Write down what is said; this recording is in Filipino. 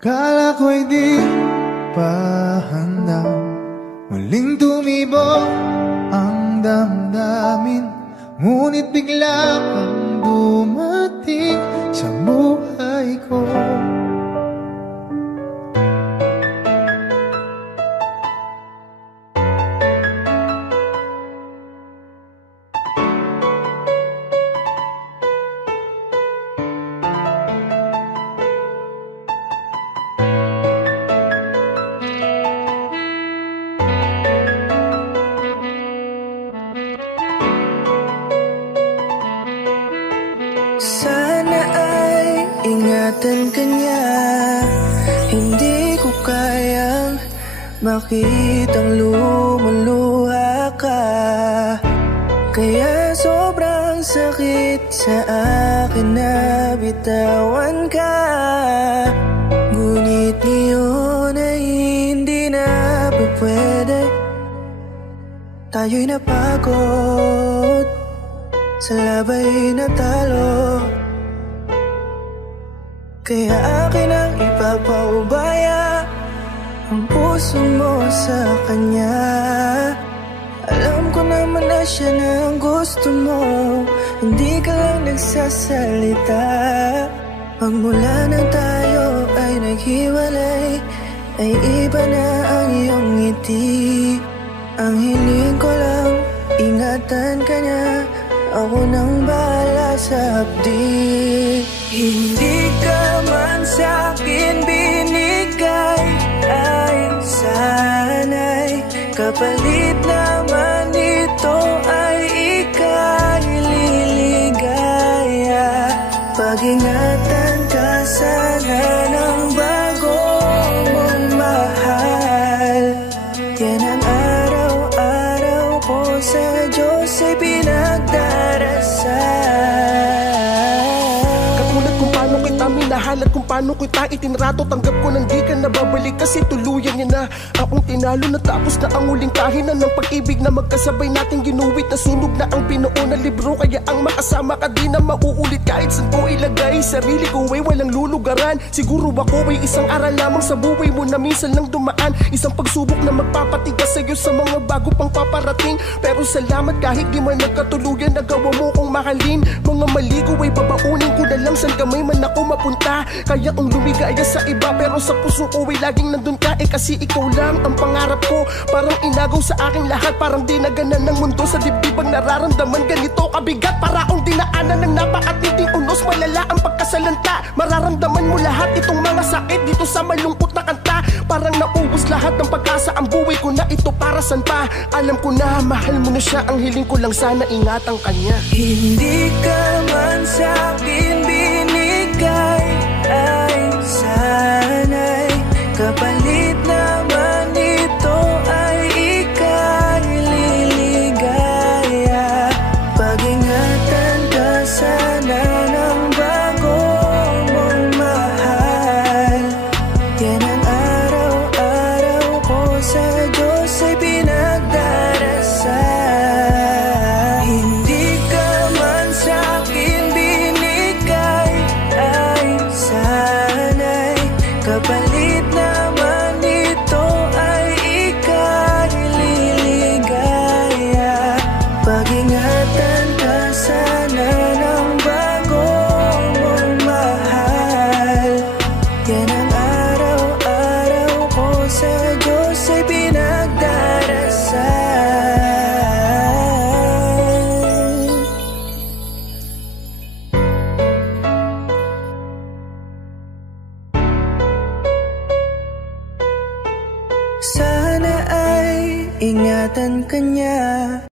Kala ko'y di pa handa, muling tumibok ang damdamin. Ngunit bigla kang dumating sa buhay ko. Sana ay ingatan ka niya. Hindi ko kayang makitang lumuluha ka. Kaya sobrang sakit sa akin na bitawan ka. Ngunit ngayon ay hindi na pwede. Tayo'y napagod sa labay na talo. Kaya akin ang ipapaubaya ang puso mo sa kanya. Alam ko naman na siya na ang gusto mo, hindi ka lang nagsasalita. Pagmula nang tayo ay naghiwalay, ay iba na ang iyong ngiti. Ang hiling ko lang, ingatan ka niya. Ako nang bahala sa hapdi. Hindi ka man sa'kin binigay, ay sana'y kapalit naman ito ay ika'y liligaya. Pag-ingatan ka sana ng bago mong mahal. Yan ang araw-araw ko sa Diyos ay pinagdarasal. Katulad kung paano kita minahal at kung paano kita itinrato, tanggap ko nang di ka nababalik kasi tuluyan niya na akong tinalo. Natapos na ang huling kahinan ng pag-ibig na magkasabay nating ginuwit. Nasunog na ang pinuo na libro, kaya ang makasama ka di na mauulit. Kahit saan ko ilagay sarili ko ay walang lulugaran. Siguro ako ay isang aral lamang sa buhay mo na minsan lang dumaan. Isang pagsubok na magpapatigas sa'yo sa mga bago pang paparating. Pero salamat kahit di man nagkatuluyan, nagawa mo kong mahalin. Mga mali ko ay babaunin ko na lang saan kamay man ako mapunta. Kaya ang lumigaya sa iba pero sa puso ko ay laging nandun ka. Kasi ikaw lang ang pangarap ko. Parang inagaw sa aking lahat, parang dinaganan ng mundo sa dibdib ang nararamdaman. Ganito kabigat para akong dinaanan ng napakatinding unos. Malala ang pagkasalanta, mararamdaman mo lahat itong mga sakit dito sa malungkot na kanta. Parang naubos lahat ng pag-asa, ang buhay ko na ito para saan pa. Alam ko na mahal mo na siya, ang hiling ko lang sana ingatan kanya. Hindi ka man sa'kin binigay, ay sana'y kapalit naman ito ay ika'y liligaya. Pag-ingatan ka sana ng bago mong mahal. Yan ang araw-araw ko sa Diyos ay pinagdarasal. Hindi ka man sa'kin binigay, ay sana'y kapalit naman ito ay ika'y liligaya. Pag-ingatan ka sana ng bago mong mahal. Yan ang araw-araw ko sa Diyos ay pinagdarasal. Sana ay ingatan ka niya.